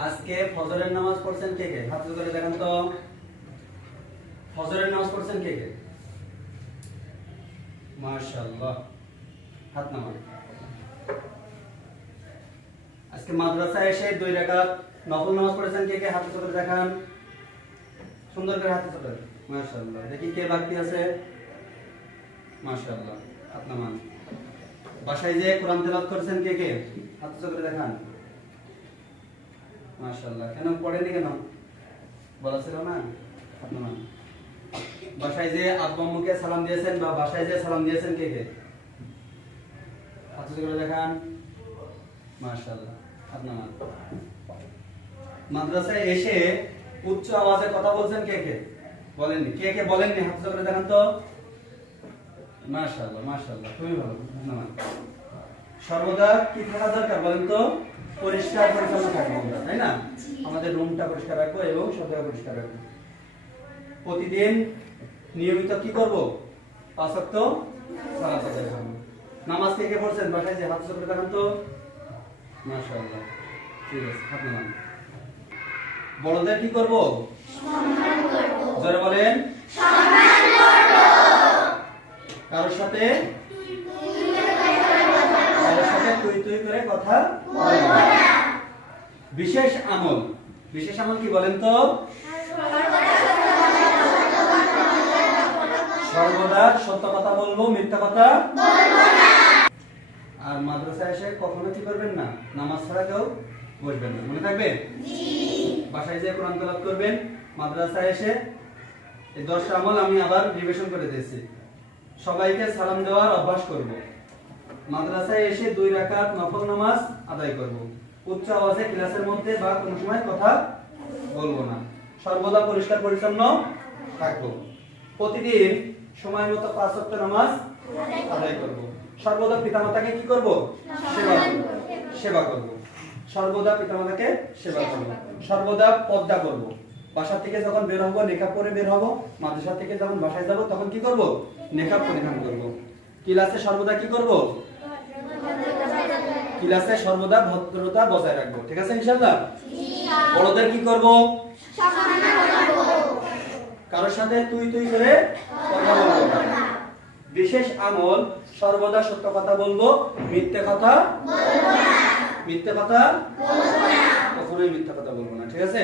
আজকে ফজরের নামাজ পড়ছেন কে কে? হাত জোড় করে দেখান তো। ফজরের নামাজ পড়ছেন কে কে? মাশাআল্লাহ, হাত নামান। আজকে মাদ্রাসায় এসে 2 রাকাত নফল নামাজ পড়েছেন কে কে? হাত জোড় করে দেখান, সুন্দর করে হাত জোড় করে। মাশাআল্লাহ, দেখি কে বাকি আছে। মাশাআল্লাহ, হাত নামান। বাসায় যে কোরআন তেলাওয়াত করেছেন কে কে? হাত জোড় করে দেখান। মাশাআল্লাহ, কেন পড়েনি কেন? বলা ছিল না? হাত নামান। বাসায় যে আব্বু আম্মুকে সালাম দিয়েছেন বা বাসায় যে সালাম দিয়েছেন কে কে? হাত জোড় করে দেখান। মাশাআল্লাহ, হাত নামান। মাদ্রাসায় এসে উচ্চ আওয়াজে কথা বলছেন কে কে? বলেননি। কে কে বলেননি? হাত জোড় করে দেখান তো। মাশাআল্লাহ, মাশাআল্লাহ, খুবই ভালো। হাত নামান। সর্বদা কি থাকা দরকার বলেন তো? পরিষ্কার পরিচ্ছন্ন থাকবো আমরা, তাই না? আমাদের রুমটা পরিষ্কার রাখবো এবং সব জায়গা পরিষ্কার রাখবো। প্রতিদিন নিয়মিত কি করব? 5 ওয়াক্ত সালাত আদায় করব। নামাজ কে কে পড়ছেন বাসায়? যে হাত জোড় করে দেখান তো। মাশাআল্লাহ, ঠিক আছে, হাত নামান। বড়দের কি করব? সম্মান করব। জোরে বলেন, সম্মান করব। কারোর সাথে তুই তুই করে কথা বলবো না। বিশেষ আমল, বিশেষ আমল কি বলেন তো? সর্বদা সত্য কথা বলবো, মিথ্যা কথা বলবো না। আর মাদ্রাসায় এসে কখনো কি করবেন না? নামাজ ছাড়া কেউ বসবেন না, মনে থাকবে? জি। বাসায় যে কোরআন তেলাওয়াত করবেন, মাদ্রাসায় এসে এই 10টা আমল আমি আবার রিভিশন করে দিয়েছি। সবাইকে সালাম দেওয়ার অভ্যাস করব। মাদ্রাসায় এসে 2 রাকাত নফল নামাজ আদায় করব। উচ্চ আওয়াজে ক্লাসের মধ্যে বা কোনো সময় কথা বলবো না। সর্বদা পরিষ্কার পরিচ্ছন্ন থাকবো। প্রতিদিন সময় মতো 5 ওয়াক্ত নামাজ আদায় করব। সর্বদা পিতামাতাকে কি করব? সেবা করব, সেবা করব। সর্বদা পিতামাতাকে সেবা করব। সর্বদা পর্দা করব। বাসা থেকে যখন বের হব নিকাব পরে বের হব, মাদ্রাসা থেকে যখন বাসায় যাব তখন কি করব? নিকাব পরিধান করব। ক্লাসে সর্বদা কি করব? ক্লাসে সর্বদা ভদ্রতা বজায় রাখবো, ঠিক আছে ইনশাআল্লাহ? জি। বড়দের কি করব? সম্মান করব। কারোর সাথে তুই তুই করে কথা বলবো না। বিশেষ আমল, সর্বদা সত্য কথা বলবো, মিথ্যে কথা বলবো না। মিথ্যে কথা বলবো না, কখনোই মিথ্যে কথা বলবো না, ঠিক আছে?